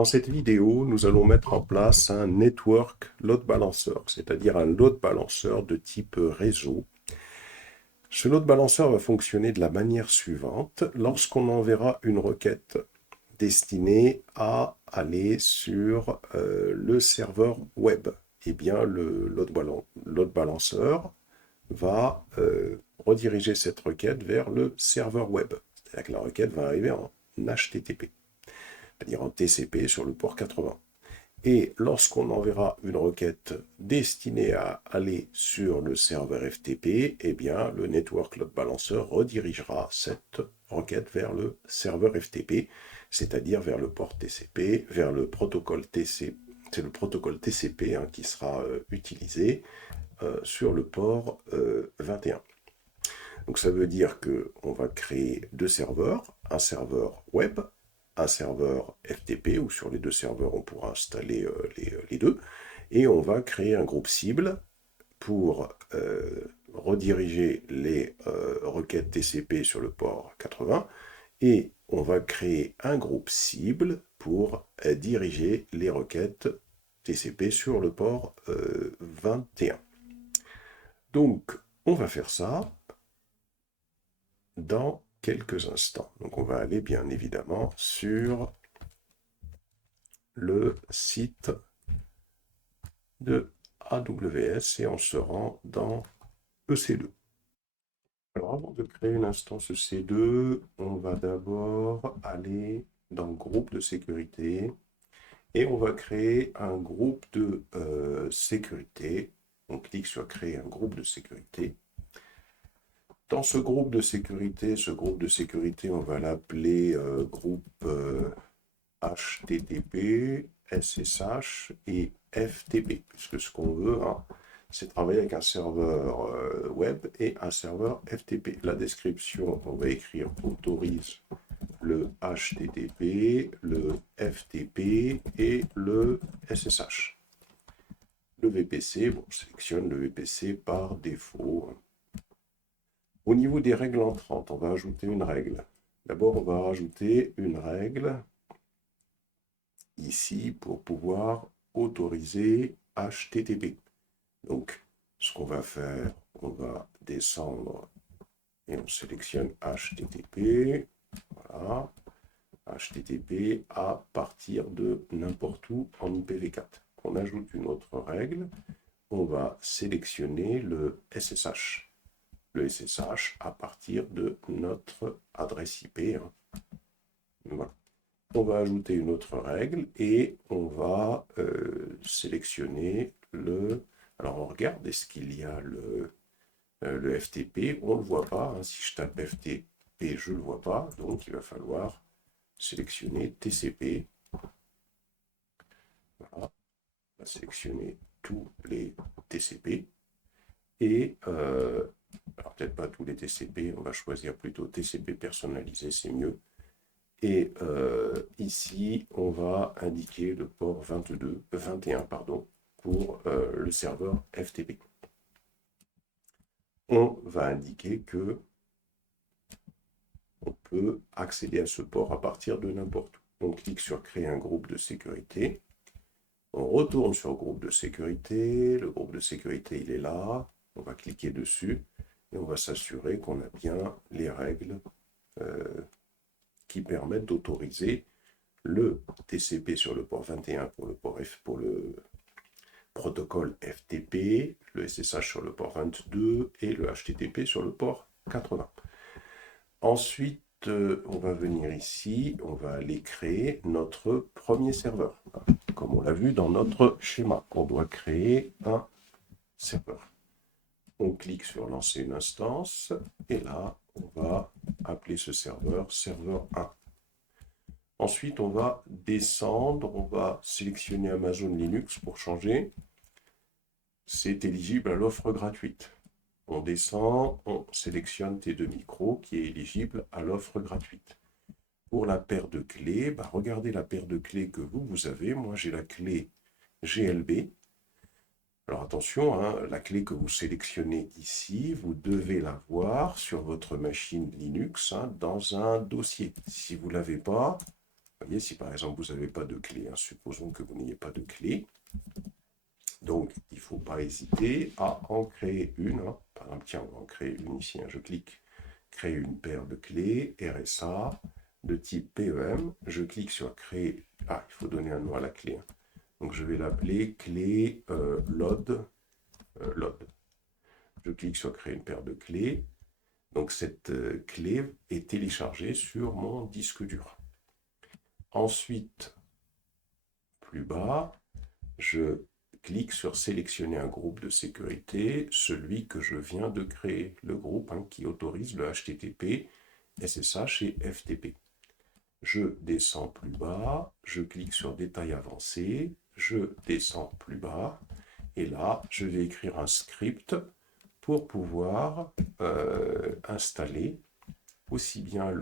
Dans cette vidéo, nous allons mettre en place un network load balancer, c'est-à-dire un load balancer de type réseau. Ce load balancer va fonctionner de la manière suivante. Lorsqu'on enverra une requête destinée à aller sur le serveur web, eh bien le load balancer va rediriger cette requête vers le serveur web. C'est-à-dire que la requête va arriver en HTTP, c'est-à-dire en TCP sur le port 80. Et lorsqu'on enverra une requête destinée à aller sur le serveur FTP, eh bien, le Network Load Balancer redirigera cette requête vers le serveur FTP, c'est-à-dire vers le port TCP, vers le protocole TCP. C'est le protocole TCP qui sera utilisé sur le port 21. Donc ça veut dire qu'on va créer deux serveurs, un serveur web, un serveur FTP, où sur les deux serveurs on pourra installer les deux, et on va créer un groupe cible pour rediriger les requêtes TCP sur le port 80, et on va créer un groupe cible pour diriger les requêtes TCP sur le port 21. Donc on va faire ça dans quelques instants. Donc on va aller bien évidemment sur le site de AWS et on se rend dans EC2. Alors avant de créer une instance EC2, on va d'abord aller dans groupe de sécurité et on va créer un groupe de sécurité. On clique sur créer un groupe de sécurité. Dans ce groupe de sécurité, on va l'appeler groupe HTTP, SSH et FTP, puisque ce qu'on veut, c'est travailler avec un serveur web et un serveur FTP. La description, on va écrire autorise le HTTP, le FTP et le SSH. Le VPC, on sélectionne le VPC par défaut. Au niveau des règles entrantes, on va ajouter une règle. D'abord, on va rajouter une règle ici pour pouvoir autoriser HTTP. Donc, ce qu'on va faire, on va descendre et on sélectionne HTTP. Voilà. HTTP à partir de n'importe où en IPv4. On ajoute une autre règle. On va sélectionner le SSH. Le SSH à partir de notre adresse IP. Voilà. On va ajouter une autre règle et on va sélectionner le... Alors on regarde, est-ce qu'il y a le FTP? On ne le voit pas. Si je tape FTP, je ne le vois pas. Donc il va falloir sélectionner TCP. Voilà. On va sélectionner tous les TCP. Et, alors peut-être pas tous les TCP, on va choisir plutôt TCP personnalisé, c'est mieux. Et ici, on va indiquer le port 21 pour le serveur FTP. On va indiquer que on peut accéder à ce port à partir de n'importe où. On clique sur créer un groupe de sécurité. On retourne sur le groupe de sécurité. Le groupe de sécurité, il est là. On va cliquer dessus et on va s'assurer qu'on a bien les règles qui permettent d'autoriser le TCP sur le port 21 pour le protocole FTP, le SSH sur le port 22 et le HTTP sur le port 80. Ensuite, on va venir ici, on va aller créer notre premier serveur. Comme on l'a vu dans notre schéma, on doit créer un serveur. On clique sur lancer une instance et là, on va appeler ce serveur serveur 1. Ensuite, on va descendre, on va sélectionner Amazon Linux pour changer. C'est éligible à l'offre gratuite. On descend, on sélectionne T2 Micro qui est éligible à l'offre gratuite. Pour la paire de clés, regardez la paire de clés que vous avez. Moi, j'ai la clé GLB. Alors attention, la clé que vous sélectionnez ici, vous devez la voir sur votre machine Linux dans un dossier. Si vous ne l'avez pas, Vous voyez, si par exemple vous n'avez pas de clé, hein, supposons que vous n'ayez pas de clé, donc il ne faut pas hésiter à en créer une. Hein. Par exemple, tiens, on va en créer une ici. Hein. Je clique créer une paire de clés RSA de type PEM. Je clique sur créer. Ah, il faut donner un nom à la clé. Hein. Donc je vais l'appeler clé load. Load. Je clique sur créer une paire de clés. Donc cette clé est téléchargée sur mon disque dur. Ensuite, plus bas, je clique sur sélectionner un groupe de sécurité, celui que je viens de créer, le groupe qui autorise le HTTP SSH et FTP. Je descends plus bas, je clique sur détail avancé, je descends plus bas, et là, je vais écrire un script pour pouvoir installer aussi bien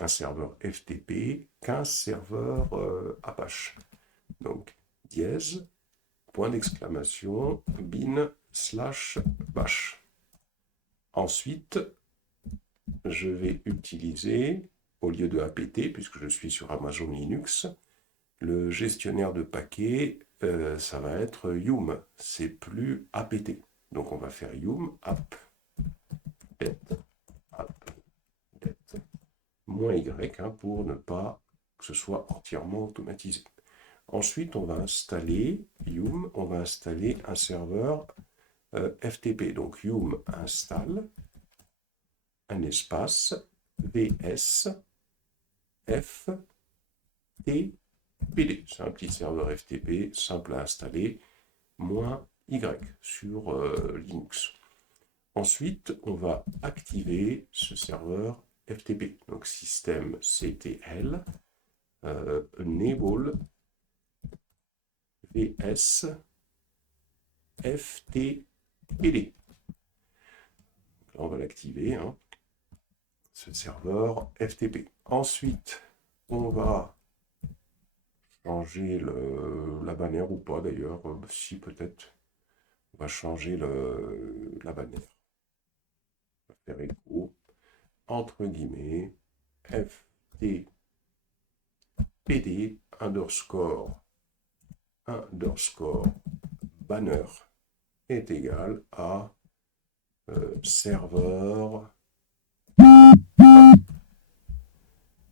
un serveur FTP qu'un serveur Apache. Donc, dièse, point d'exclamation, bin/bash. Ensuite, je vais utiliser, au lieu de apt, puisque je suis sur Amazon Linux, le gestionnaire de paquets, ça va être yum, c'est plus apt. Donc on va faire yum app det moins y pour ne pas que ce soit entièrement automatisé. Ensuite, on va installer yum, on va installer un serveur FTP. Donc yum installe un espace vs ftpd. C'est un petit serveur FTP simple à installer, -y sur Linux. Ensuite, on va activer ce serveur FTP. Donc systemctl enable vs ftpd. Là, on va l'activer, hein, ce serveur FTP. Ensuite, on va changer la bannière ou pas d'ailleurs, si peut-être. On va changer la bannière. On va faire écho, entre guillemets, ftpd underscore banner est égal à serveur.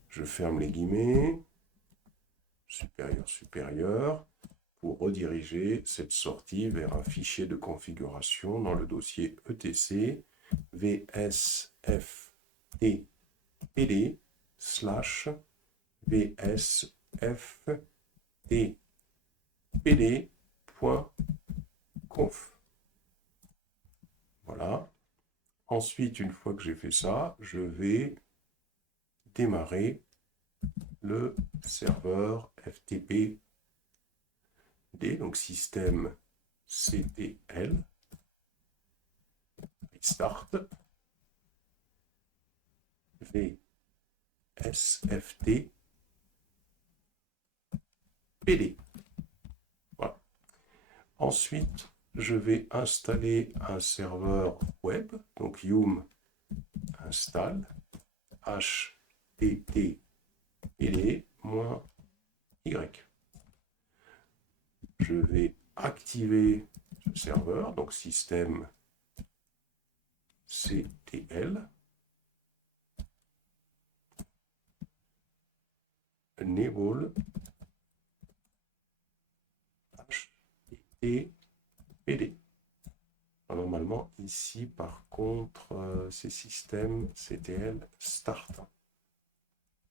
Je ferme les guillemets, supérieur, pour rediriger cette sortie vers un fichier de configuration dans le dossier etc vsftpd vsftpd.conf. Voilà. Ensuite, une fois que j'ai fait ça, je vais démarrer le serveur FTP donc système CTL, start, VSFT, PD. Voilà. Ensuite, je vais installer un serveur web, donc yum install httpd-y. Je vais activer ce serveur, donc système CTL, enable httpd. Normalement, ici, par contre, c'est système CTL start.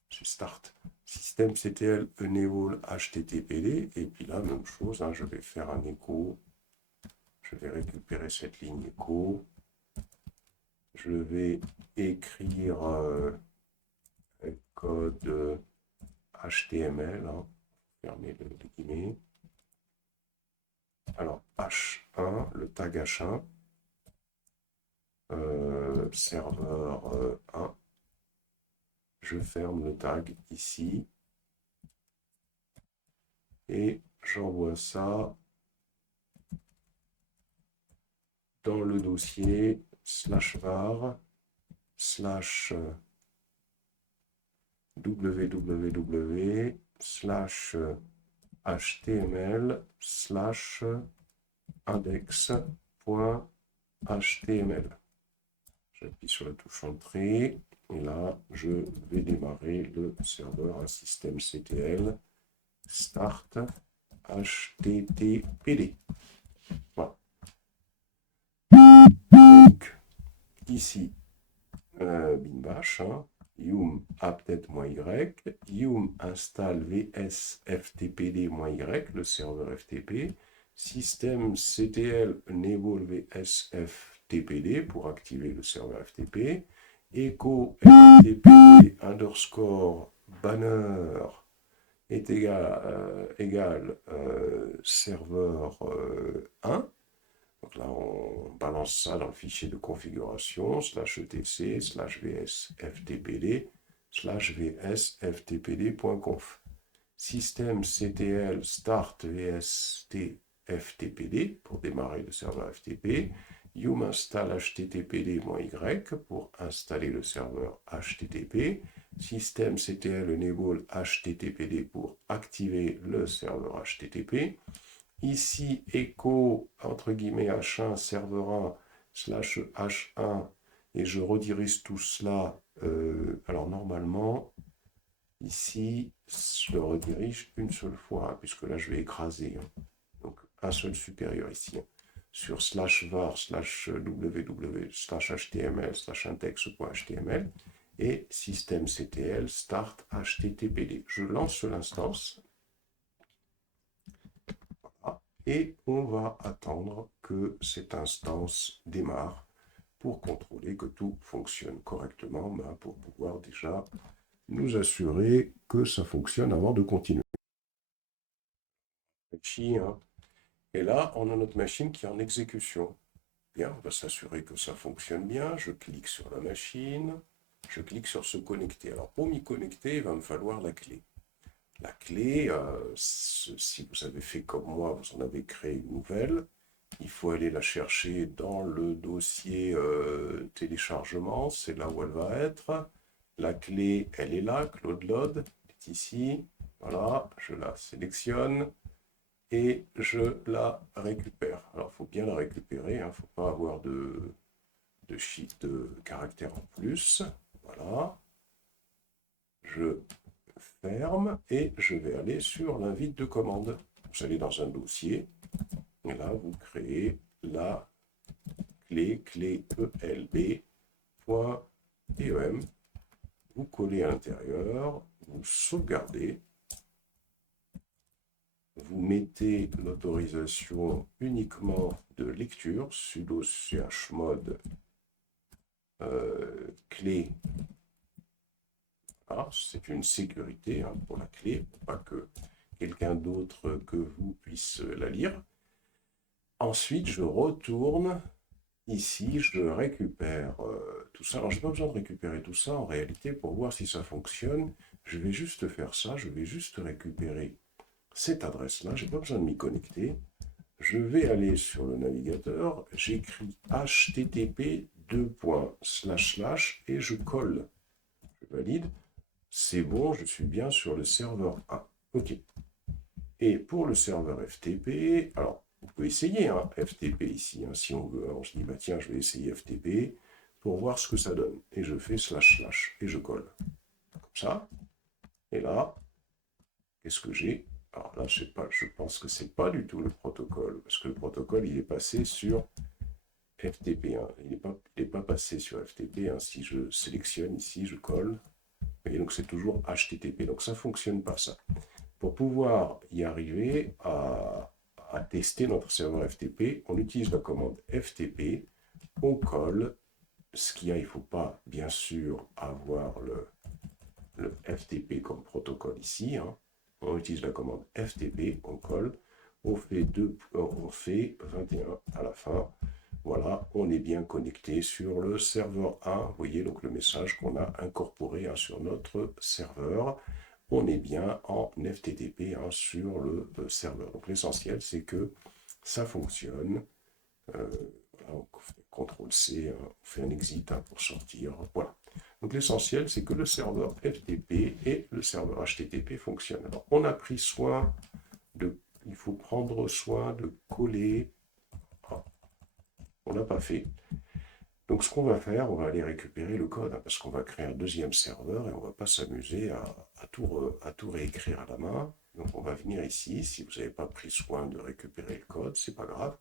C'est start. Système CTL enable httpd. Et puis là, même chose, hein, je vais faire un écho. Je vais récupérer cette ligne écho. Je vais écrire un code HTML. Hein. Fermer les guillemets. Alors, H1, le tag H1. Serveur 1. Je ferme le tag ici. Et j'envoie ça dans le dossier /var/. www/html/index.html. J'appuie sur la touche entrée et là je vais démarrer le serveur, un système CTL start HTTPD. Voilà. Donc ici bin bash, yum update-y, yum installe vsftpd-y, le serveur FTP, système CTL enable vsftpd pour activer le serveur FTP, echo ftpd underscore banner est égal serveur 1. Donc là, on balance ça dans le fichier de configuration, /etc, /vsftpd, /vsftpd.conf. Système CTL start vsftpd pour démarrer le serveur FTP. Yum install httpd-y pour installer le serveur HTTP. Système CTL enable httpd pour activer le serveur HTTP. Ici, echo, entre guillemets, h1, serveur 1, /h1, et je redirige tout cela. Alors, normalement, ici, je le redirige une seule fois, puisque là, je vais écraser. Donc, un seul supérieur ici. Sur /var, /www, /html, /index.html, et système CTL start httpd. Je lance l'instance. Et on va attendre que cette instance démarre pour contrôler que tout fonctionne correctement, pour pouvoir déjà nous assurer que ça fonctionne avant de continuer. Et là, on a notre machine qui est en exécution. Bien, on va s'assurer que ça fonctionne bien. Je clique sur la machine, je clique sur se connecter. Alors pour m'y connecter, il va me falloir la clé. La clé, si vous avez fait comme moi, vous en avez créé une nouvelle, il faut aller la chercher dans le dossier téléchargement, c'est là où elle va être. La clé, elle est là, CloudLoad, elle est ici. Voilà, je la sélectionne et je la récupère. Alors, il faut bien la récupérer, il ne faut pas avoir de caractères en plus. Voilà. Je ferme et je vais aller sur l'invite de commande. Vous allez dans un dossier et là vous créez la clé elb.em, vous collez à l'intérieur, vous sauvegardez, vous mettez l'autorisation uniquement de lecture sudo chmod clé. Ah, c'est une sécurité pour la clé, pour pas que quelqu'un d'autre que vous puisse la lire. Ensuite, je retourne ici, je récupère tout ça. Alors, je n'ai pas besoin de récupérer tout ça en réalité pour voir si ça fonctionne. Je vais juste faire ça, je vais juste récupérer cette adresse-là. Je n'ai pas besoin de m'y connecter. Je vais aller sur le navigateur, j'écris http et je colle. Je valide. C'est bon, je suis bien sur le serveur 1. OK. Et pour le serveur FTP, alors, vous pouvez essayer FTP ici, si on veut. Alors, je dis, bah tiens, je vais essayer FTP pour voir ce que ça donne. Et je fais // et je colle. Comme ça. Et là, qu'est-ce que j'ai? Alors là, je sais pas, je pense que c'est pas du tout le protocole, parce que le protocole, il est passé sur FTP. Il n'est pas passé sur FTP. Si je sélectionne ici, je colle. Et donc, c'est toujours HTTP. Donc, ça ne fonctionne pas, ça. Pour pouvoir y arriver à tester notre serveur FTP, on utilise la commande FTP, on colle. Ce qu'il y a, il ne faut pas, bien sûr, avoir le FTP comme protocole ici. On utilise la commande FTP, on colle, on fait 21 à la fin. Voilà, on est bien connecté sur le serveur 1. Vous voyez donc le message qu'on a incorporé sur notre serveur. On est bien en FTTP sur le serveur. Donc l'essentiel, c'est que ça fonctionne. On fait CTRL-C, on fait un exit pour sortir. Voilà. Donc l'essentiel, c'est que le serveur FTP et le serveur HTTP fonctionnent. Alors, on a pris soin il faut prendre soin de coller. Ah, on n'a pas fait. Donc ce qu'on va faire, on va aller récupérer le code, parce qu'on va créer un deuxième serveur et on ne va pas s'amuser à tout réécrire à la main. Donc on va venir ici, si vous n'avez pas pris soin de récupérer le code, c'est pas grave.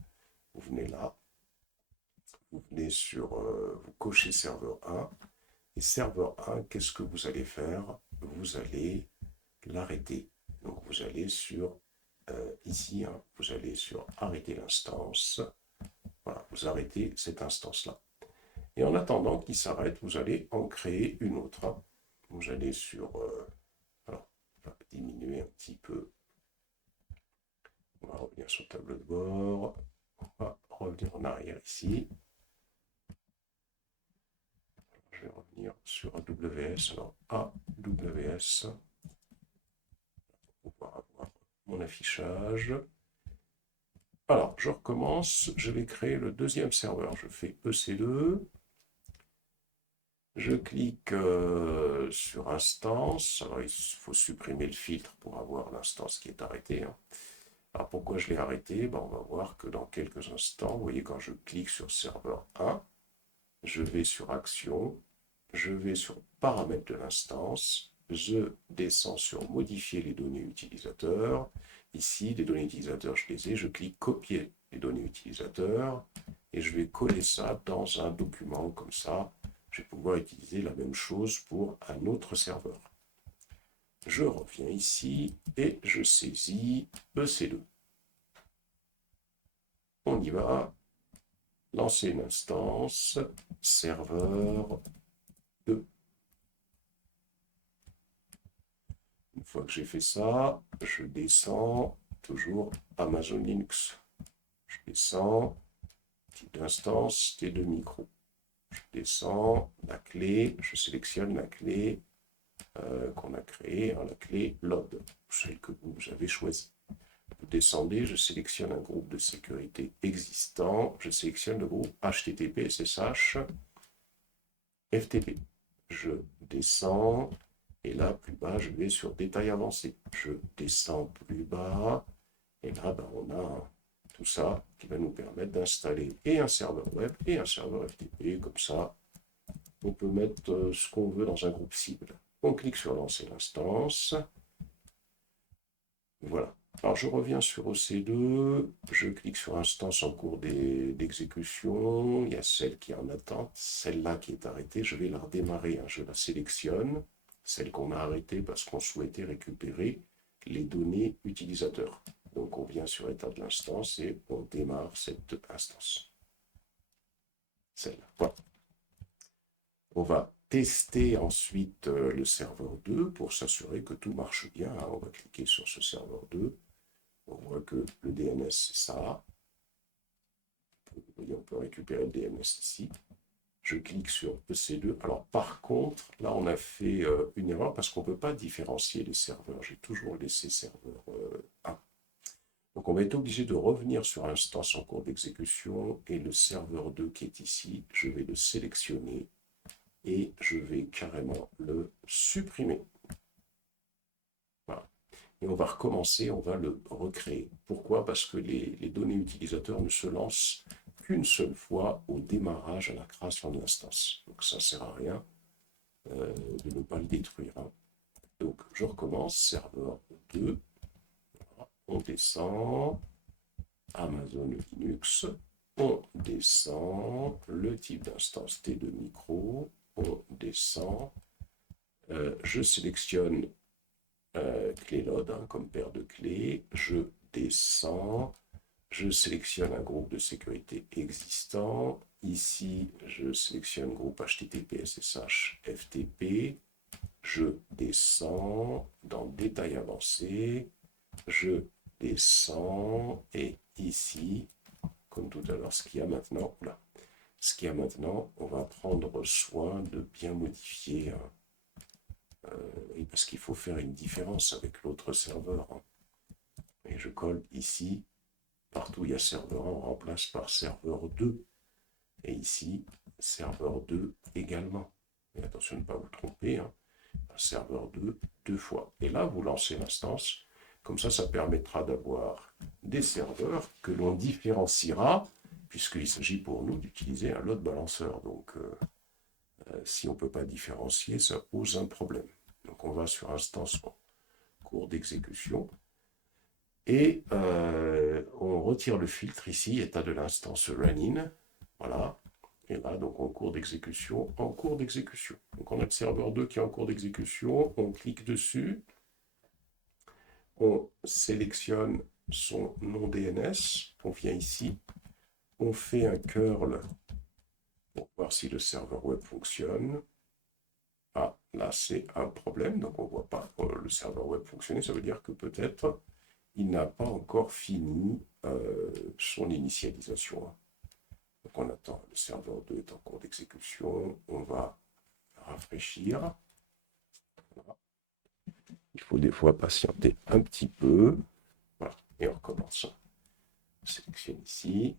Vous venez là, vous venez vous cochez serveur 1. Et serveur 1, qu'est-ce que vous allez faire? Vous allez l'arrêter. Donc vous allez sur, ici, hein, vous allez sur arrêter l'instance. Voilà, vous arrêtez cette instance-là. Et en attendant qu'il s'arrête, vous allez en créer une autre. Hein. Vous allez sur... alors, on va diminuer un petit peu. On va revenir sur le tableau de bord. On va revenir en arrière ici. Je vais revenir sur AWS. Alors, AWS. Pour pouvoir avoir mon affichage. Alors, je recommence. Je vais créer le deuxième serveur. Je fais EC2. Je clique sur instance. Alors, il faut supprimer le filtre pour avoir l'instance qui est arrêtée. Hein. Alors, pourquoi je l'ai arrêté? On va voir que dans quelques instants, vous voyez, quand je clique sur serveur 1, je vais sur action, je vais sur paramètres de l'instance, je descends sur modifier les données utilisateurs. Ici, les données utilisateurs, je les ai. Je clique copier les données utilisateurs et je vais coller ça dans un document comme ça. Je vais pouvoir utiliser la même chose pour un autre serveur. Je reviens ici et je saisis EC2. On y va. Lancer une instance, serveur 2. Une fois que j'ai fait ça, je descends, toujours Amazon Linux. Je descends, type d'instance, T2 micro. Je descends, la clé, je sélectionne la clé qu'on a créée, la clé load, celle que vous avez choisie. Vous descendez, je sélectionne un groupe de sécurité existant, je sélectionne le groupe HTTP, SSH, FTP. Je descends, et là, plus bas, je vais sur détail avancé. Je descends plus bas, et là, on a tout ça qui va nous permettre d'installer et un serveur web et un serveur FTP, comme ça. On peut mettre ce qu'on veut dans un groupe cible. On clique sur lancer l'instance. Voilà. Alors je reviens sur OC2, je clique sur instance en cours d'exécution, il y a celle qui est en attente, celle-là qui est arrêtée, je vais la redémarrer, hein. Je la sélectionne, celle qu'on a arrêtée parce qu'on souhaitait récupérer les données utilisateurs. Donc on vient sur état de l'instance et on démarre cette instance. Celle-là, voilà. On va tester ensuite le serveur 2 pour s'assurer que tout marche bien. Hein. On va cliquer sur ce serveur 2. On voit que le DNS, c'est ça. Vous voyez, on peut récupérer le DNS ici. Je clique sur EC2. Alors, par contre, là, on a fait une erreur parce qu'on ne peut pas différencier les serveurs. J'ai toujours laissé serveur 1. Donc, on va être obligé de revenir sur l'instance en cours d'exécution et le serveur 2 qui est ici, je vais le sélectionner et je vais carrément le supprimer. Voilà. Et on va recommencer, on va le recréer. Pourquoi? Parce que les données utilisateurs ne se lancent qu'une seule fois au démarrage, à la création de l'instance. Donc ça ne sert à rien de ne pas le détruire. Hein. Donc je recommence, serveur 2. Voilà. On descend, Amazon Linux. On descend, le type d'instance T2 micro. On descend. Je sélectionne clé load hein, comme paire de clés, je descends, je sélectionne un groupe de sécurité existant, ici je sélectionne groupe HTTP, SSH, FTP, je descends dans détail avancé, je descends et ici, comme tout à l'heure, ce qu'il y a maintenant, là, ce qu'il y a maintenant, on va prendre soin de bien modifier hein, parce qu'il faut faire une différence avec l'autre serveur. Hein. Et je colle ici, partout où il y a serveur 1, on remplace par serveur 2. Et ici, serveur 2 également. Et attention de ne pas vous tromper, hein, un serveur 2 deux fois. Et là, vous lancez l'instance. Comme ça permettra d'avoir des serveurs que l'on différenciera, puisqu'il s'agit pour nous d'utiliser un load balancer. Donc, si on ne peut pas différencier, ça pose un problème. Donc, on va sur instance en cours d'exécution. Et on retire le filtre ici, état de l'instance running. Voilà. Et là, donc en cours d'exécution, en cours d'exécution. Donc on a le serveur 2 qui est en cours d'exécution, on clique dessus, on sélectionne son nom DNS, on vient ici, on fait un curl pour voir si le serveur web fonctionne. Ah, là c'est un problème, donc on ne voit pas le serveur web fonctionner, ça veut dire que peut-être il n'a pas encore fini son initialisation. Donc on attend, le serveur 2 est en cours d'exécution, on va rafraîchir. Voilà. Il faut des fois patienter un petit peu. Voilà, et on recommence. On sélectionne ici,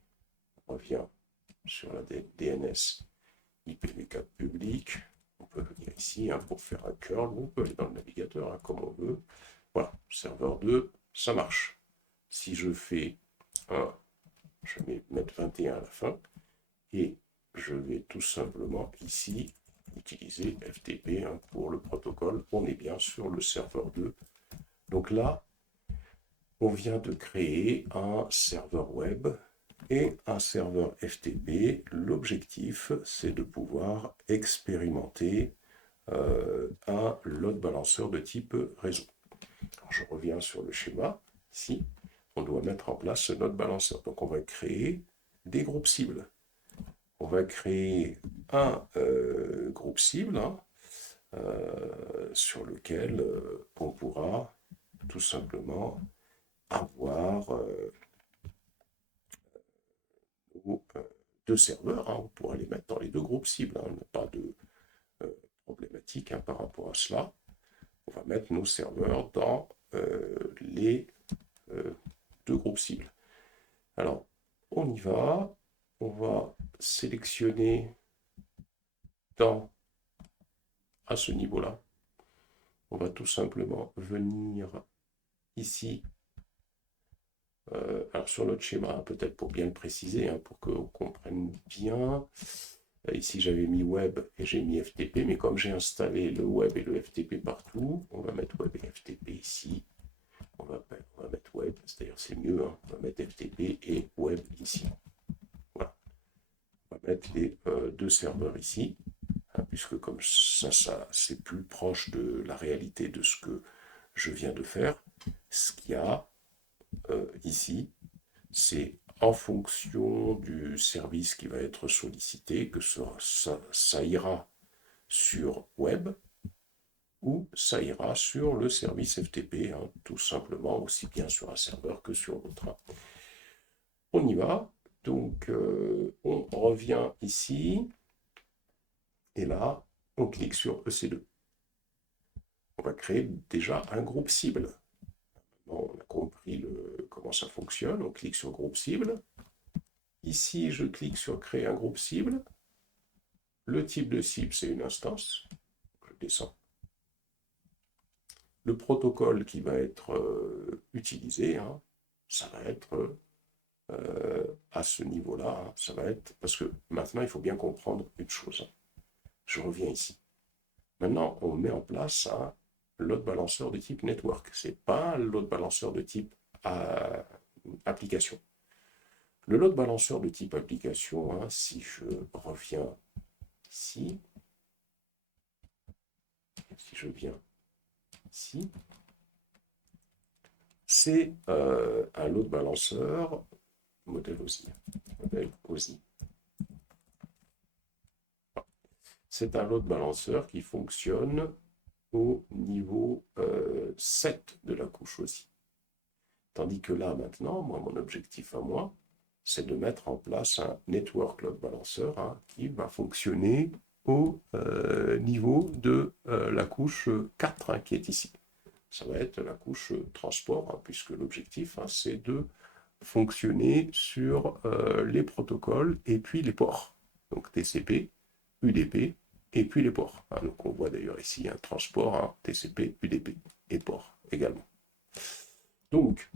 on revient sur la DNS IPv4 public. On peut venir ici hein, pour faire un curl, on peut aller dans le navigateur hein, comme on veut. Voilà, serveur 2, ça marche. Si je fais un, je vais mettre 21 à la fin, et je vais tout simplement ici utiliser FTP hein, pour le protocole. On est bien sur le serveur 2. Donc là, on vient de créer un serveur web et un serveur FTP. L'objectif, c'est de pouvoir expérimenter un load balancer de type réseau. Alors, je reviens sur le schéma. Ici, on doit mettre en place ce load balancer. Donc, on va créer des groupes cibles. On va créer un groupe cible hein, sur lequel on pourra tout simplement avoir deux serveurs. Hein, on pourra les mettre dans les deux groupes cibles. Hein, on n'a pas de problématique hein, par rapport à cela. On va mettre nos serveurs dans les deux groupes cibles. Alors, on y va. On va sélectionner à ce niveau-là. On va tout simplement venir ici. Alors sur notre schéma, peut-être pour bien le préciser, hein, pour qu'on comprenne bien. Ici j'avais mis web et j'ai mis FTP, mais comme j'ai installé le web et le FTP partout, on va mettre web et FTP ici. On va mettre web, c'est-à-dire c'est mieux, hein, on va mettre FTP et web ici. Voilà. On va mettre les deux serveurs ici, hein, puisque comme ça c'est plus proche de la réalité de ce que je viens de faire. Ce qu'il y a ici, c'est en fonction du service qui va être sollicité que ça ira sur web ou ça ira sur le service FTP, hein, tout simplement, aussi bien sur un serveur que sur l'autre. Hein. On y va, donc on revient ici, et là, on clique sur EC2. On va créer déjà un groupe cible. Bon, on a compris comment ça fonctionne, on clique sur groupe cible. Ici, je clique sur créer un groupe cible. Le type de cible, c'est une instance. Je descends. Le protocole qui va être utilisé, hein, ça va être à ce niveau-là. Hein, ça va être parce que maintenant, il faut bien comprendre une chose. Hein. Je reviens ici. Maintenant, on met en place un load balancer de type network. Ce n'est pas un load balancer de type application. Le load balancer de type application, hein, si je reviens ici, si je viens ici, c'est un load balancer modèle OSI. Modèle OSI. C'est un load balancer qui fonctionne au niveau 7 de la couche OSI. Tandis que là, maintenant, moi, mon objectif à moi, c'est de mettre en place un network load balancer hein, qui va fonctionner au niveau de la couche 4 hein, qui est ici. Ça va être la couche transport, hein, puisque l'objectif, hein, c'est de fonctionner sur les protocoles et puis les ports. Donc TCP, UDP et puis les ports. Donc on voit d'ailleurs ici un transport, TCP, UDP et port également. Donc,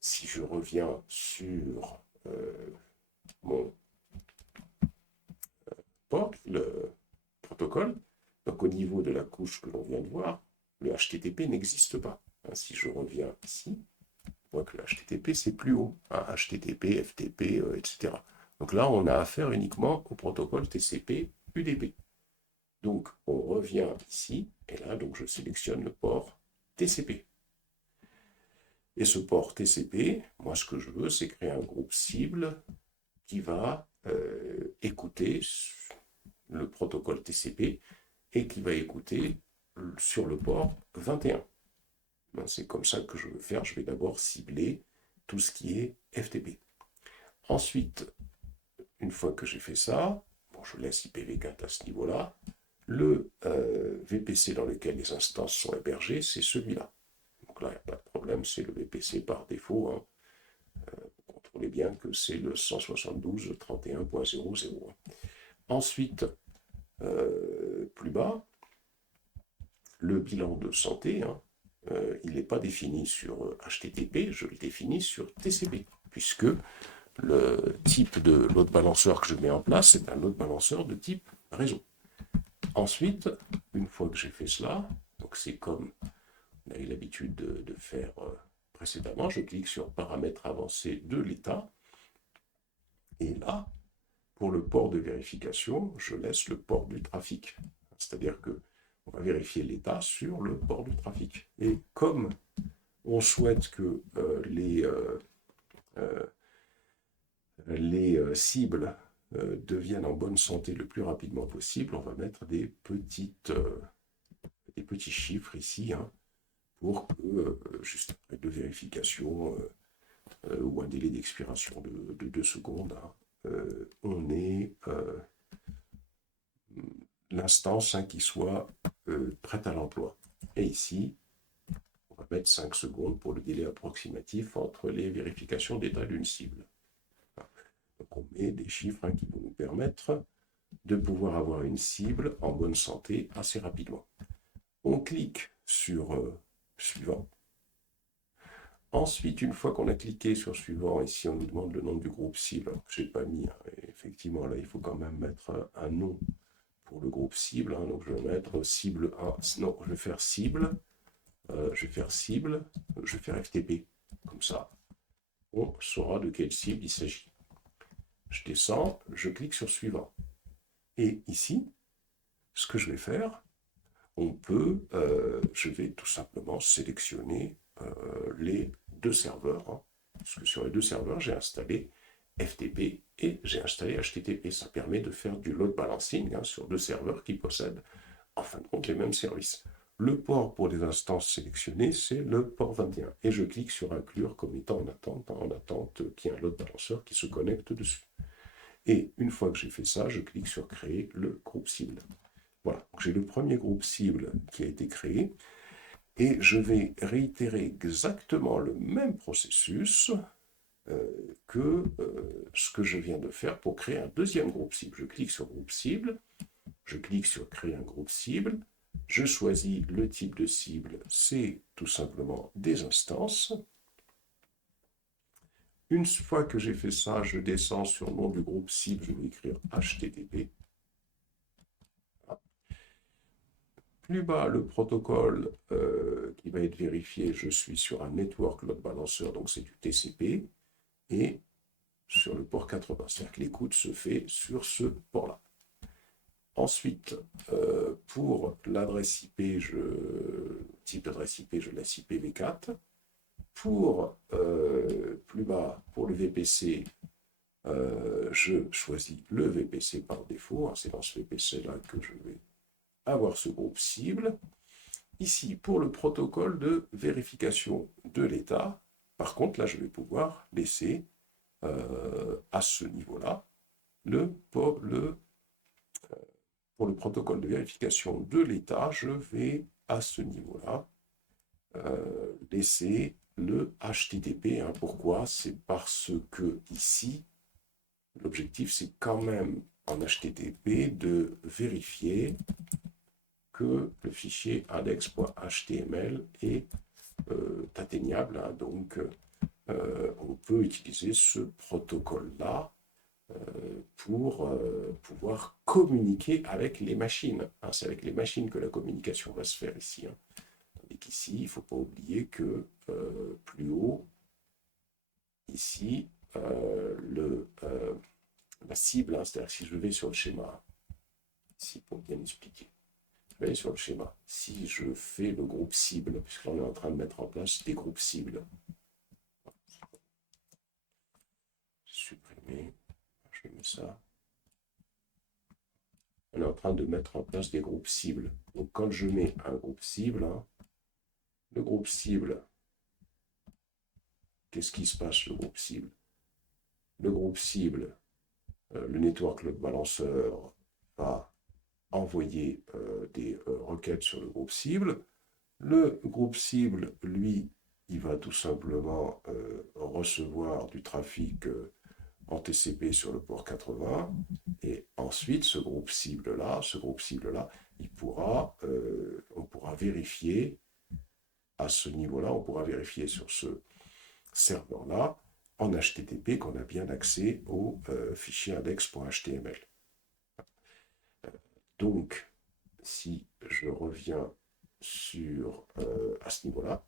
si je reviens sur mon port, le protocole, donc au niveau de la couche que l'on vient de voir, le HTTP n'existe pas. Si je reviens ici, on voit que le HTTP c'est plus haut, HTTP, FTP, etc. Donc là, on a affaire uniquement au protocole TCP, UDP. Donc, on revient ici, et là, donc, je sélectionne le port TCP. Et ce port TCP, moi, ce que je veux, c'est créer un groupe cible qui va écouter le protocole TCP et qui va écouter sur le port 21. C'est comme ça que je veux faire. Je vais d'abord cibler tout ce qui est FTP. Ensuite, une fois que j'ai fait ça, bon, je laisse IPv4 à ce niveau-là. Le VPC dans lequel les instances sont hébergées, c'est celui-là. Donc là, il n'y a pas de problème, c'est le VPC par défaut. Vous contrôlez bien que c'est le 172.31.0.0. Ensuite, plus bas, le bilan de santé, il n'est pas défini sur HTTP, je le définis sur TCP, puisque le type de load balanceur que je mets en place, c'est un load balanceur de type réseau. Ensuite, une fois que j'ai fait cela, donc c'est comme on a eu l'habitude de faire précédemment, je clique sur paramètres avancés de l'état, et là, pour le port de vérification, je laisse le port du trafic. C'est-à-dire que on va vérifier l'état sur le port du trafic. Et comme on souhaite que les cibles deviennent en bonne santé le plus rapidement possible, on va mettre des petits chiffres ici, pour que, juste après de vérification ou un délai d'expiration de 2 secondes, on ait l'instance qui soit prête à l'emploi. Et ici, on va mettre 5 secondes pour le délai approximatif entre les vérifications d'état d'une cible. Donc on met des chiffres qui vont nous permettre de pouvoir avoir une cible en bonne santé assez rapidement. On clique sur suivant. Ensuite, une fois qu'on a cliqué sur suivant, ici on nous demande le nom du groupe cible, que je n'ai pas mis. Effectivement, là, il faut quand même mettre un nom pour le groupe cible. Donc je vais mettre cible 1. Non, je vais faire cible. Je vais faire cible. Je vais faire FTP. Comme ça, on saura de quelle cible il s'agit. Je descends, je clique sur suivant. Et ici, ce que je vais faire, je vais tout simplement sélectionner les deux serveurs. Parce que sur les deux serveurs, j'ai installé FTP et j'ai installé HTTP. Ça permet de faire du load balancing sur deux serveurs qui possèdent en fin de compte les mêmes services. Le port pour les instances sélectionnées, c'est le port 21. Et je clique sur inclure comme étant en attente qu'il y ait un load balanceur qui se connecte dessus. Et une fois que j'ai fait ça, je clique sur créer le groupe cible. Voilà, j'ai le premier groupe cible qui a été créé. Et je vais réitérer exactement le même processus que ce que je viens de faire pour créer un deuxième groupe cible. Je clique sur groupe cible, je clique sur créer un groupe cible, je choisis le type de cible, c'est tout simplement des instances. Une fois que j'ai fait ça, je descends sur le nom du groupe cible, je vais écrire HTTP. Plus bas, le protocole qui va être vérifié, je suis sur un network load balancer, donc c'est du TCP, et sur le port 80, c'est-à-dire que l'écoute se fait sur ce port-là. Ensuite, pour l'adresse IP, type d'adresse IP, je laisse IPv4. Pour plus bas, pour le VPC, je choisis le VPC par défaut. C'est dans ce VPC-là que je vais avoir ce groupe cible. Ici, pour le protocole de vérification de l'état, par contre, là, je vais pouvoir laisser à ce niveau-là pour le protocole de vérification de l'état, je vais à ce niveau-là laisser le HTTP. Pourquoi? C'est parce que ici, l'objectif, c'est quand même en HTTP de vérifier que le fichier index.html est atteignable. Hein. Donc, on peut utiliser ce protocole-là pour pouvoir communiquer avec les machines. Hein. C'est avec les machines que la communication va se faire ici. Hein. Et qu'ici, il ne faut pas oublier que plus haut, ici, la cible, hein, c'est-à-dire si je vais sur le schéma, ici pour bien expliquer, je vais aller sur le schéma. Si je fais le groupe cible, puisque l'on est en train de mettre en place des groupes cibles, supprimer, je mets ça. On est en train de mettre en place des groupes cibles. Donc quand je mets un groupe cible, hein, le groupe cible, qu'est-ce qui se passe le groupe cible? Le groupe cible, le network load balancer va envoyer des requêtes sur le groupe cible. Le groupe cible, lui, il va tout simplement recevoir du trafic en TCP sur le port 80. Et ensuite, ce groupe cible-là, on pourra vérifier à ce niveau-là, on pourra vérifier sur ce serveur-là en HTTP qu'on a bien accès au fichier index.html. Donc, si je reviens à ce niveau-là,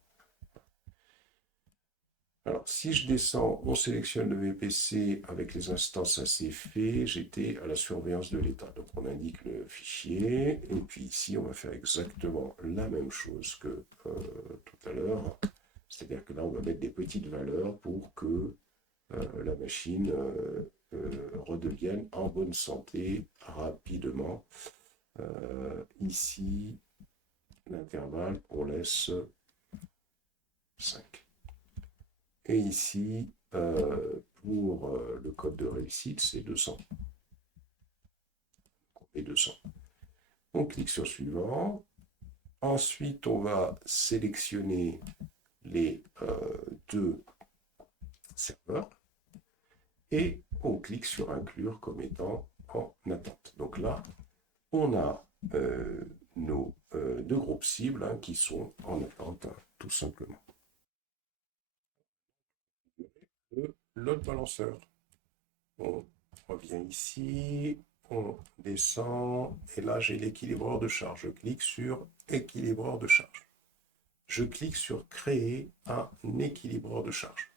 alors si je descends, on sélectionne le VPC avec les instances assez fait, j'étais à la surveillance de l'état. Donc on indique le fichier, et puis ici on va faire exactement la même chose que tout à l'heure. C'est-à-dire que là on va mettre des petites valeurs pour que la machine redevienne en bonne santé rapidement. Ici, l'intervalle, on laisse 5. Et ici, pour le code de réussite, c'est 200. On met 200. On clique sur suivant. Ensuite, on va sélectionner les deux serveurs et on clique sur inclure comme étant en attente. Donc là, on a nos deux groupes cibles hein, qui sont en attente, hein, tout simplement. Le load balancer. On revient ici, on descend, et là j'ai l'équilibreur de charge. Je clique sur équilibreur de charge. Je clique sur créer un équilibreur de charge.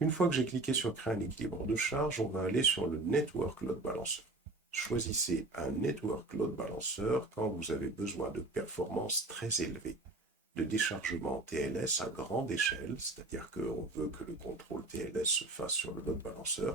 Une fois que j'ai cliqué sur créer un équilibreur de charge, on va aller sur le network load balancer. Choisissez un network load balancer quand vous avez besoin de performances très élevées, de déchargement TLS à grande échelle, c'est-à-dire qu'on veut que le contrôle TLS se fasse sur le load balancer,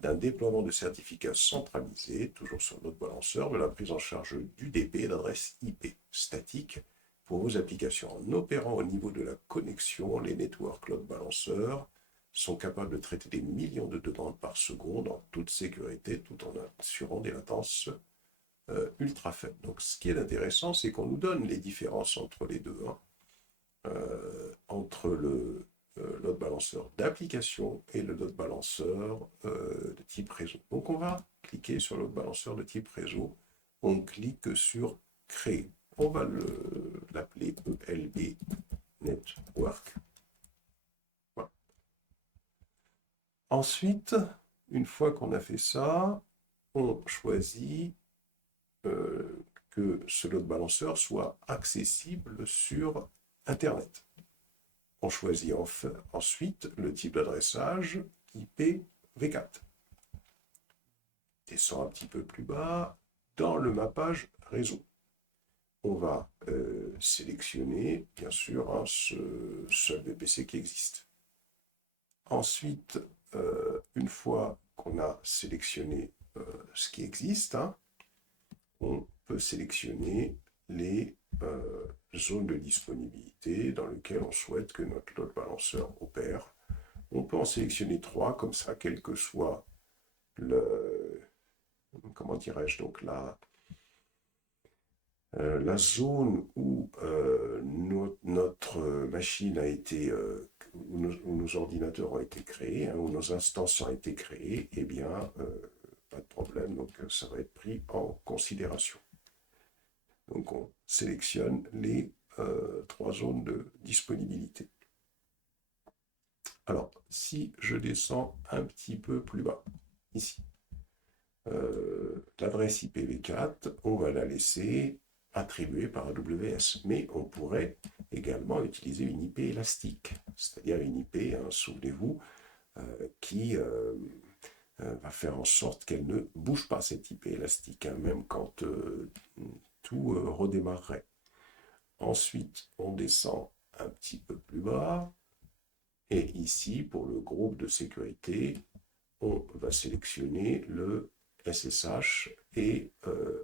d'un déploiement de certificats centralisé, toujours sur le load balancer, de la prise en charge d'UDP et d'adresse IP statique pour vos applications. En opérant au niveau de la connexion, les network load balancers sont capables de traiter des millions de demandes par seconde en toute sécurité, tout en assurant des latences ultra faibles. Donc ce qui est intéressant, c'est qu'on nous donne les différences entre les deux, hein, entre le load balancer d'application et le load balancer de type réseau. Donc on va cliquer sur le load balancer de type réseau, on clique sur créer. On va l'appeler ELB Network. Voilà. Ensuite, une fois qu'on a fait ça, on choisit que ce load balancer soit accessible sur Internet. On choisit ensuite le type d'adressage IPv4. Descend un petit peu plus bas dans le mappage réseau. On va sélectionner, bien sûr, hein, ce seul VPC qui existe. Ensuite, une fois qu'on a sélectionné ce qui existe, hein, on peut sélectionner les zones de disponibilité dans lesquelles on souhaite que notre load balancer opère. On peut en sélectionner 3, comme ça, quel que soit comment dirais-je, donc la zone où notre machine a été où nos ordinateurs ont été créés, hein, où nos instances ont été créées, eh bien, pas de problème, donc ça va être pris en considération. Donc on sélectionne les 3 zones de disponibilité. Alors, si je descends un petit peu plus bas, ici, l'adresse IPv4, on va la laisser attribuée par AWS, mais on pourrait également utiliser une IP élastique, c'est-à-dire une IP, hein, souvenez-vous, qui va faire en sorte qu'elle ne bouge pas, cette IP élastique, hein, même quand tout redémarrerait. Ensuite, on descend un petit peu plus bas, et ici, pour le groupe de sécurité, on va sélectionner le SSH et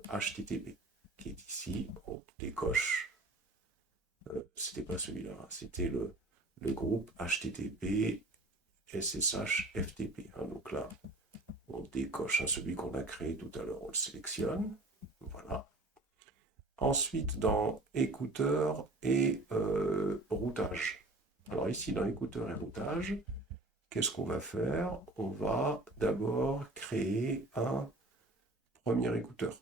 HTTP, qui est ici. On décoche. C'était pas celui-là, hein, c'était le groupe HTTP, SSH, FTP. Hein, donc là, on décoche, hein, celui qu'on a créé tout à l'heure, on le sélectionne. Voilà. Ensuite, dans écouteurs et routage. Alors ici, dans écouteurs et routage, qu'est-ce qu'on va faire? On va d'abord créer un premier écouteur.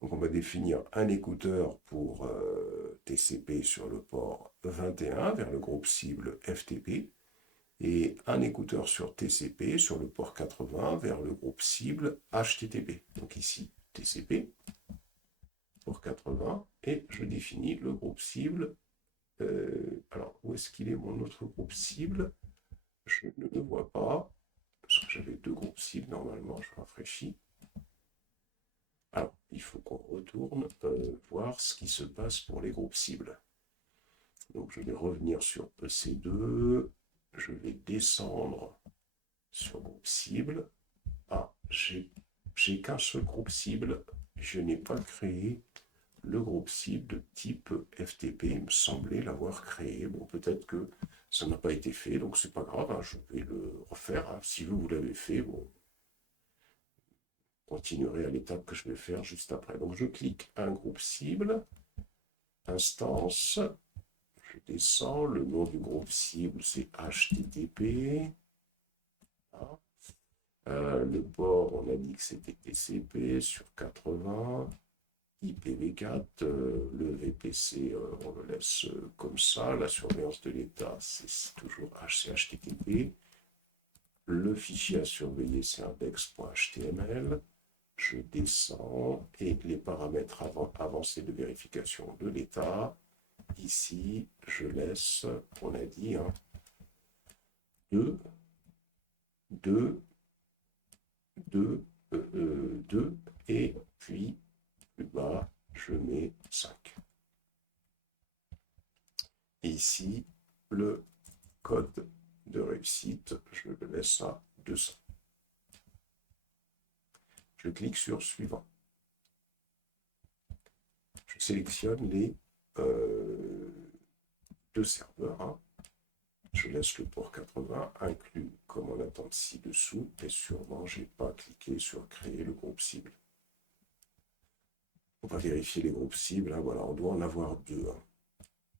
Donc on va définir un écouteur pour TCP sur le port 21 vers le groupe cible FTP et un écouteur sur TCP sur le port 80 vers le groupe cible HTTP. Donc ici TCP port 80 et je définis le groupe cible. Alors où est-ce qu'il est mon autre groupe cible? Je ne le vois pas parce que j'avais 2 groupes cibles normalement, je rafraîchis. Alors, il faut qu'on retourne voir ce qui se passe pour les groupes cibles. Donc, je vais revenir sur EC2. Je vais descendre sur groupe cible. Ah, j'ai qu'un seul groupe cible. Je n'ai pas créé le groupe cible de type FTP. Il me semblait l'avoir créé. Bon, peut-être que ça n'a pas été fait, donc c'est pas grave. Hein, je vais le refaire. Hein. Si vous l'avez fait, bon, continuerai à l'étape que je vais faire juste après. Donc je clique un groupe cible, instance, je descends, le nom du groupe cible c'est HTTP. Le port, on a dit que c'était TCP sur 80, IPv4, le VPC, on le laisse comme ça, la surveillance de l'état c'est toujours HTTP. Le fichier à surveiller c'est index.html. Je descends et les paramètres avancés de vérification de l'état. Ici, je laisse, on a dit, 2, 2, 2, 2, et puis plus bas, je mets 5. Et ici, le code de réussite, je le laisse à 200. Je clique sur suivant. Je sélectionne les 2 serveurs. Hein. Je laisse le port 80 inclus comme on attend ci-dessous et sûrement je n'ai pas cliqué sur créer le groupe cible. On va vérifier les groupes cibles. Hein. Voilà, on doit en avoir 2. Hein.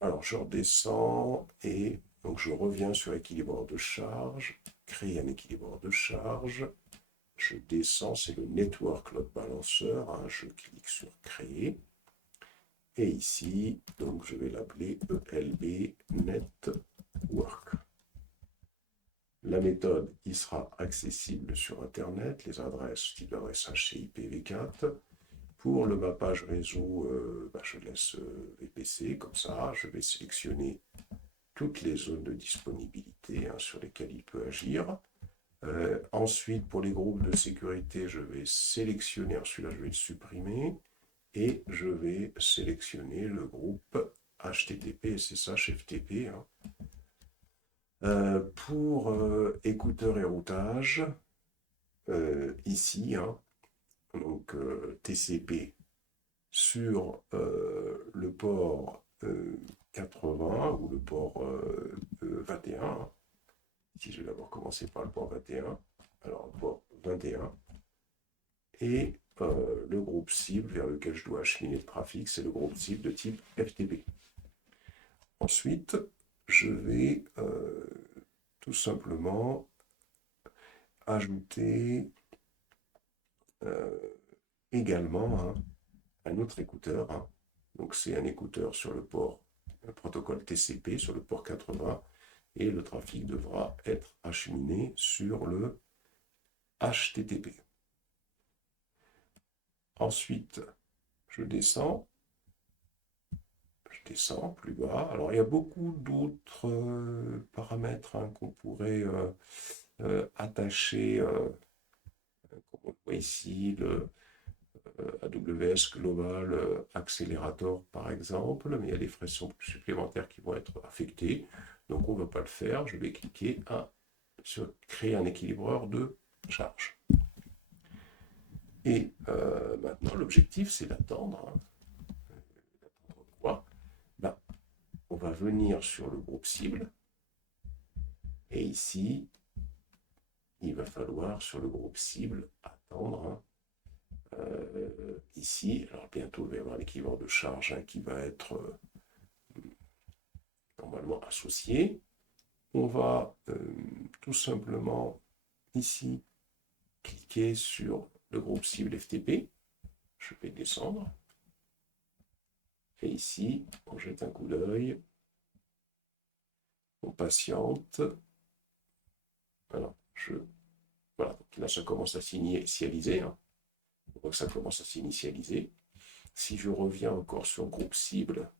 Alors je redescends et donc je reviens sur équilibreur de charge, créer un équilibreur de charge. Je descends, c'est le Network Load Balancer. Hein. Je clique sur créer. Et ici, donc je vais l'appeler ELB Network. La méthode, il sera accessible sur Internet, les adresses type d'adressage c'est IPv4. Pour le mappage réseau, je laisse VPC comme ça. Je vais sélectionner toutes les zones de disponibilité sur lesquelles il peut agir. Ensuite, pour les groupes de sécurité, je vais sélectionner, celui-là je vais le supprimer. Et je vais sélectionner le groupe HTTP, SSH, FTP. Hein. Pour écouteurs et routage, ici, donc TCP sur le port 80 ou le port 21. Hein. Ici, je vais d'abord commencer par le port 21. Alors, le port 21. Et le groupe cible vers lequel je dois acheminer le trafic, c'est le groupe cible de type FTP. Ensuite, je vais tout simplement ajouter également un autre écouteur. Donc c'est un écouteur sur le port protocole TCP, sur le port 80, et le trafic devra être acheminé sur le HTTP. Ensuite, je descends plus bas. Alors il y a beaucoup d'autres paramètres qu'on pourrait attacher, comme on voit ici, le AWS Global Accelerator par exemple, mais il y a des frais supplémentaires qui vont être affectés, donc on ne va pas le faire. Je vais cliquer sur créer un équilibreur de charge. Et maintenant l'objectif c'est d'attendre. D'attendre quoi? Ben, on va venir sur le groupe cible, et ici il va falloir sur le groupe cible attendre. Ici, alors bientôt il va y avoir l'équivalent de charge qui va être normalement associé. On va tout simplement ici cliquer sur le groupe cible FTP. Je vais descendre. Et ici, on jette un coup d'œil. On patiente. Alors, voilà, donc là ça commence à s'initialiser. On voit que ça commence à s'initialiser. Si je reviens encore sur le groupe cible,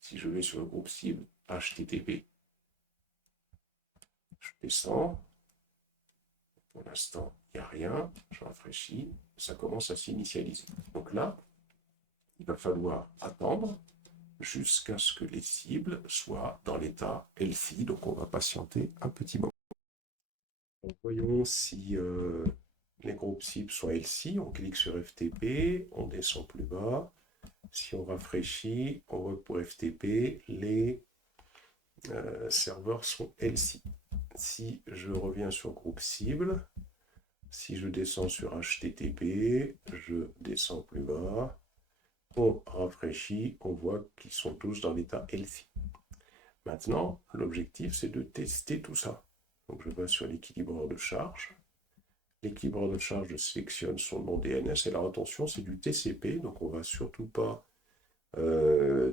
si je vais sur le groupe cible HTTP, je descends. Pour l'instant, il n'y a rien. Je rafraîchis. Ça commence à s'initialiser. Donc là, il va falloir attendre jusqu'à ce que les cibles soient dans l'état healthy. Donc on va patienter un petit moment. Donc, voyons si les groupes cibles sont healthy. On clique sur FTP, on descend plus bas. Si on rafraîchit, on voit que pour FTP, les serveurs sont healthy. Si je reviens sur groupe cible, si je descends sur HTTP, je descends plus bas, on rafraîchit, on voit qu'ils sont tous dans l'état healthy. Maintenant, l'objectif, c'est de tester tout ça. Donc je vais sur l'équilibreur de charge. L'équilibreur de charge, je sélectionne son nom DNS. Et alors attention, c'est du TCP, donc on ne va surtout pas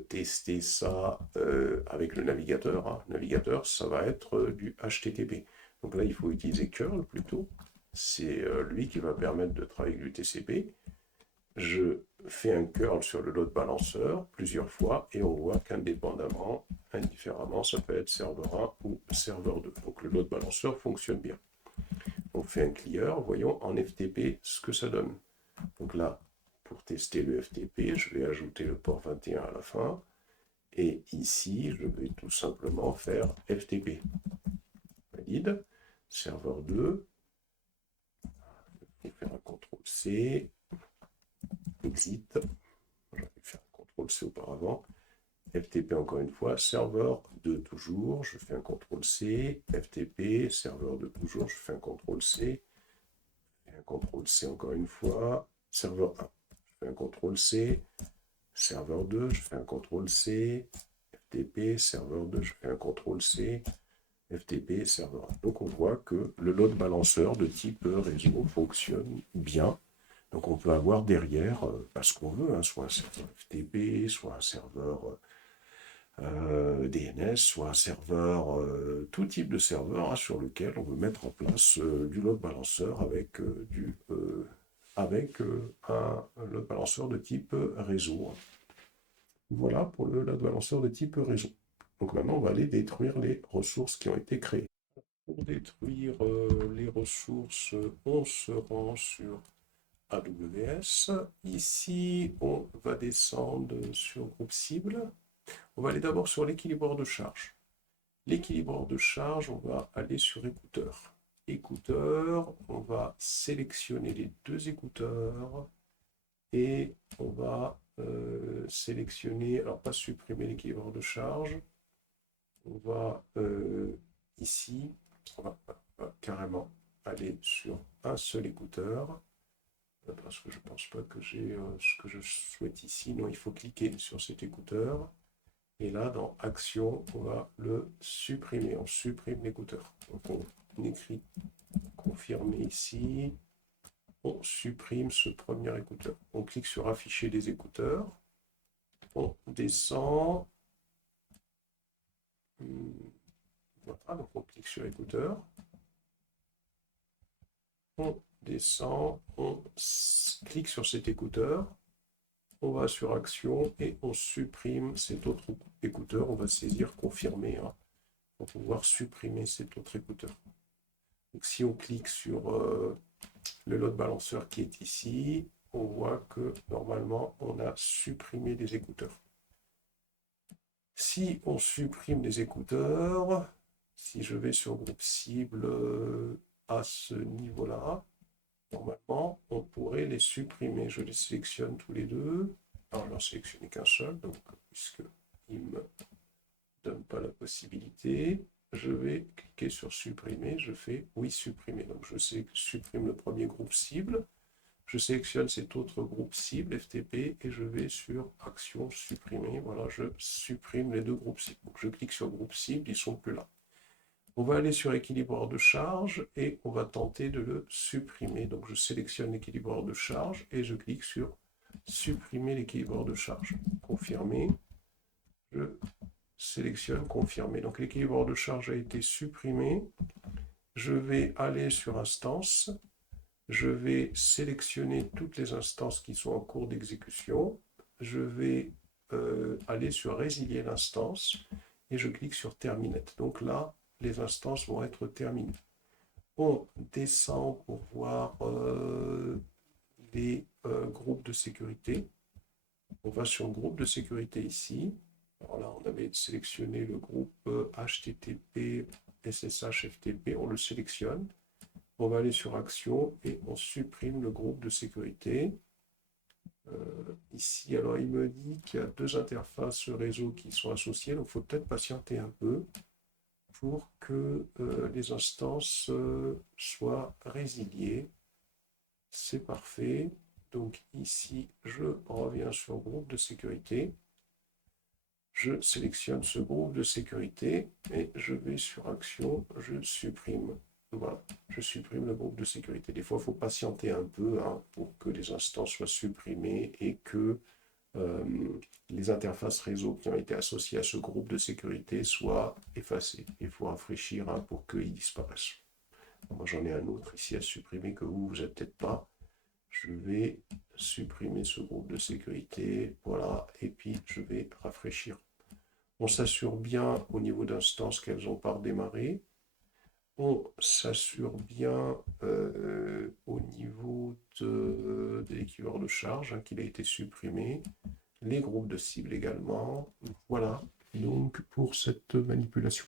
tester ça avec le navigateur. Le navigateur, ça va être du HTTP. Donc là, il faut utiliser curl plutôt. C'est lui qui va permettre de travailler avec du TCP. Je fais un curl sur le load balancer plusieurs fois et on voit qu'indépendamment, indifféremment, ça peut être serveur 1 ou serveur 2. Donc le load balancer fonctionne bien. On fait un clear, voyons en FTP ce que ça donne. Donc là, pour tester le FTP, je vais ajouter le port 21 à la fin. Et ici, je vais tout simplement faire FTP. Valide. Serveur 2. Je vais faire un CTRL-C. Exit. J'aurais pu faire un CTRL-C auparavant. FTP encore une fois. Serveur 2 toujours. Je fais un CTRL-C. FTP. Serveur 2 toujours. Je fais un CTRL-C. Un CTRL-C encore une fois. Serveur 1. Je fais un CTRL-C. Serveur 2. Je fais un CTRL-C. FTP. Serveur 2. Je fais un CTRL-C. FTP, serveur 1. Donc on voit que le load balancer de type réseau fonctionne bien. Donc on peut avoir derrière ce qu'on veut, soit un serveur FTP, soit un serveur DNS, soit un serveur, tout type de serveur sur lequel on veut mettre en place du load balancer avec un load balancer de type réseau. Voilà pour le load balancer de type réseau. Donc maintenant, on va aller détruire les ressources qui ont été créées. Pour détruire les ressources, on se rend sur AWS. Ici, on va descendre sur groupe cible. On va aller d'abord sur l'équilibreur de charge. L'équilibreur de charge, on va aller sur écouteurs. Écouteurs, on va sélectionner les deux écouteurs et on va sélectionner, alors pas supprimer l'équilibreur de charge, on va ici, on va carrément aller sur un seul écouteur, parce que je ne pense pas que j'ai ce que je souhaite ici. Non, il faut cliquer sur cet écouteur, Et là, dans Action, on va le supprimer. On supprime l'écouteur. Donc on écrit confirmer ici. On supprime ce premier écouteur. On clique sur afficher des écouteurs. On descend. Voilà, donc on clique sur écouteur. On descend. On clique sur cet écouteur. On va sur Action et on supprime cet autre écouteur. On va saisir confirmer pour pouvoir supprimer cet autre écouteur. Donc si on clique sur le load balancer qui est ici, on voit que normalement on a supprimé des écouteurs. Si on supprime des écouteurs, si je vais sur groupe cible à ce niveau-là, normalement on pourrait les supprimer. Je les sélectionne tous les deux. Alors je n'en sélectionne qu'un seul, donc puisqu'il ne me donne pas la possibilité, je vais cliquer sur supprimer, je fais oui supprimer. Donc je supprime le premier groupe cible, je sélectionne cet autre groupe cible FTP et je vais sur action supprimer. Voilà, je supprime les deux groupes cibles. Donc je clique sur groupe cible, ils ne sont plus là. On va aller sur équilibreur de charge et on va tenter de le supprimer. Donc je sélectionne l'équilibreur de charge et je clique sur supprimer l'équilibreur de charge. Confirmer. Je sélectionne confirmer. Donc l'équilibreur de charge a été supprimé. Je vais aller sur instance. Je vais sélectionner toutes les instances qui sont en cours d'exécution. Je vais aller sur résilier l'instance et je clique sur terminate. Donc là, les instances vont être terminées. On descend pour voir les groupes de sécurité. On va sur le groupe de sécurité ici. Alors là, on avait sélectionné le groupe HTTP, SSH, FTP. On le sélectionne. On va aller sur Action et on supprime le groupe de sécurité. Ici, alors il me dit qu'il y a deux interfaces réseau qui sont associées, donc il faut peut-être patienter un peu pour que les instances soient résiliées. C'est parfait. Donc ici, je reviens sur groupe de sécurité. Je sélectionne ce groupe de sécurité et je vais sur Action, je supprime. Voilà, je supprime le groupe de sécurité. Des fois, il faut patienter un peu pour que les instances soient supprimées et que les interfaces réseau qui ont été associées à ce groupe de sécurité soient effacées. Il faut rafraîchir pour qu'ils disparaissent. Moi, j'en ai un autre ici à supprimer que vous n'avez peut-être pas. Je vais supprimer ce groupe de sécurité. Voilà, et puis je vais rafraîchir. On s'assure bien au niveau d'instances qu'elles n'ont pas redémarré. On s'assure bien au niveau de l'équilibreur de charge qu'il a été supprimé. Les groupes de cible également. Voilà donc pour cette manipulation.